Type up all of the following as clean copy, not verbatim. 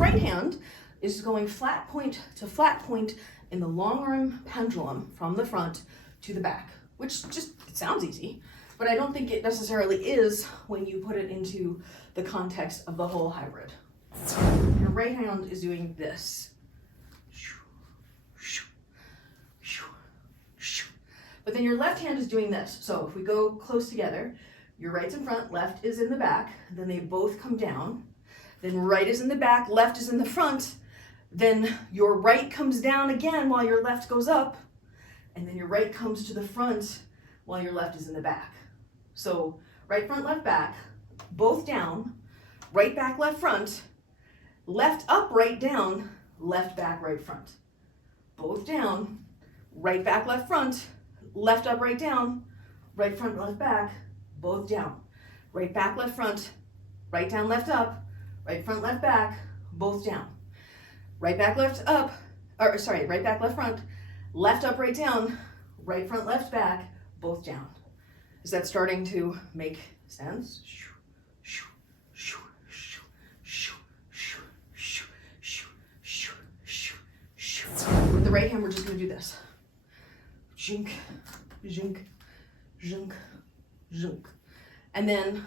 right hand is going flat point to flat point in the long arm pendulum from the front to the back, which just, it sounds easy, but I don't think it necessarily is when you put it into the context of the whole hybrid. Your right hand is doing this. But then your left hand is doing this. So if we go close together, your right's in front, left is in the back, then they both come down. Then right is in the back, left is in the front. Then your right comes down again while your left goes up. And then your right comes to the front while your left is in the back. So right front, left back, both down, right back, left front, left up, right down, left back, right front. Both down, right back, left front, left up, right down, right front, left back, both down. Right back, left front, right down, left up, right front, left back, both down. Right back, left up, or sorry, right back, left front, left up, right down, right front, left back, both down. Is that starting to make sense? With the right hand, we're just going to do this. Zhink, zhink, zhink, zhink. And then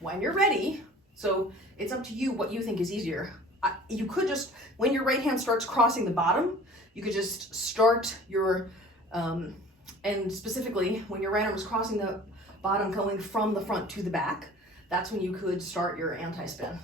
when you're ready, so it's up to you what you think is easier. You could just, when your right hand starts crossing the bottom, you could just start your, and specifically when your right arm is crossing the bottom going from the front to the back, that's when you could start your anti-spin.